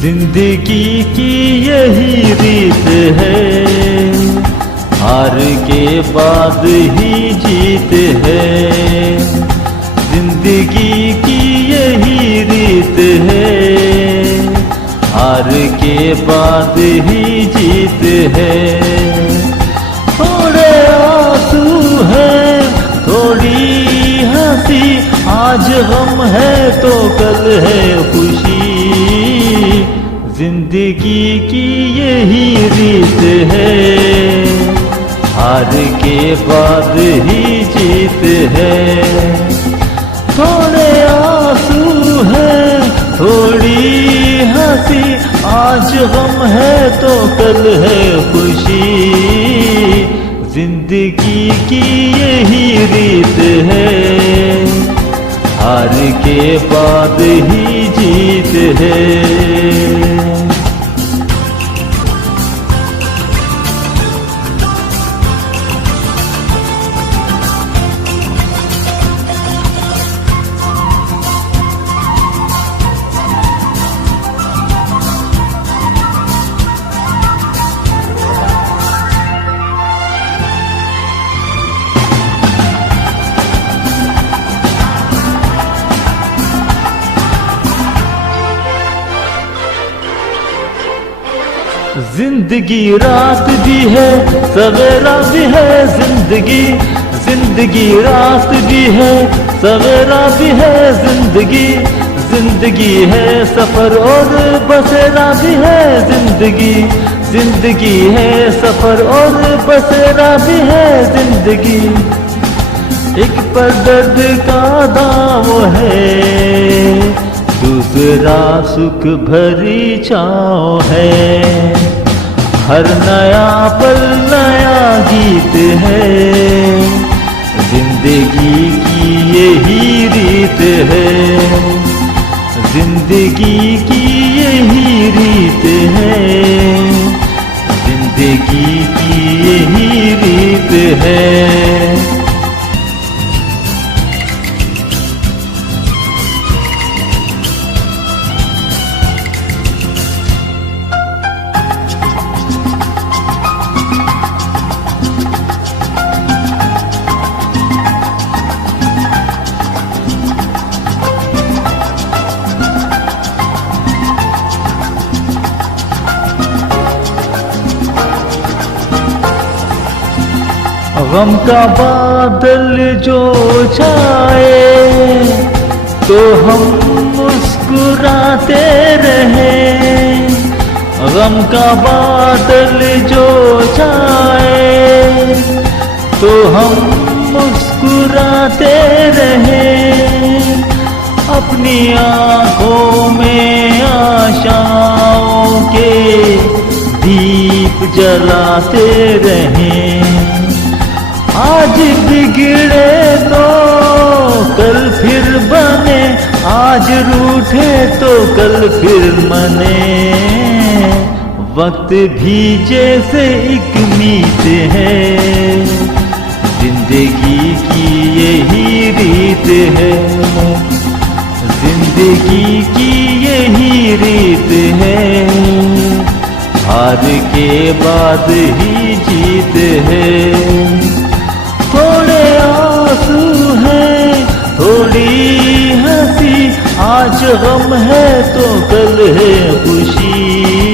जिंदगी की यही रीत है, हार के बाद ही जीत है। जिंदगी की यही रीत है, हार के बाद ही जीत है। थोड़े आंसू है, थोड़ी हंसी, आज गम है तो कल है खुशी। जिंदगी की यही रीत है, हार के बाद ही जीत है। थोड़े आंसू है, थोड़ी हंसी, आज गम है तो कल है खुशी। जिंदगी की यही रीत है, हार के बाद ही जीत है। जिंदगी रात भी है, सवेरा भी है। जिंदगी रात भी है, सवेरा भी है। जिंदगी है सफर और बसेरा भी है। जिंदगी है सफर और बसेरा भी है। जिंदगी एक पर दर्द का दाव है, दूसरा सुख भरी छाँव है। हर नया पल नया गीत है, जिंदगी की यही रीत है। जिंदगी की यही रीत है, जिंदगी की यही रीत है। गम का बादल जो छाए तो हम मुस्कुराते रहे। गम का बादल जो छाए तो हम मुस्कुराते रहे। अपनी आँखों में आशाओं के दीप जलाते रहे। आज बिगड़े तो कल फिर बने, आज रूठे तो कल फिर मने। वक्त भी जैसे एक मीत है, जिंदगी की यही रीत है। जिंदगी की यही रीत है, हार के बाद ही जीत है। थोड़े आंसू है, थोड़ी हंसी, आज गम है तो कल है खुशी।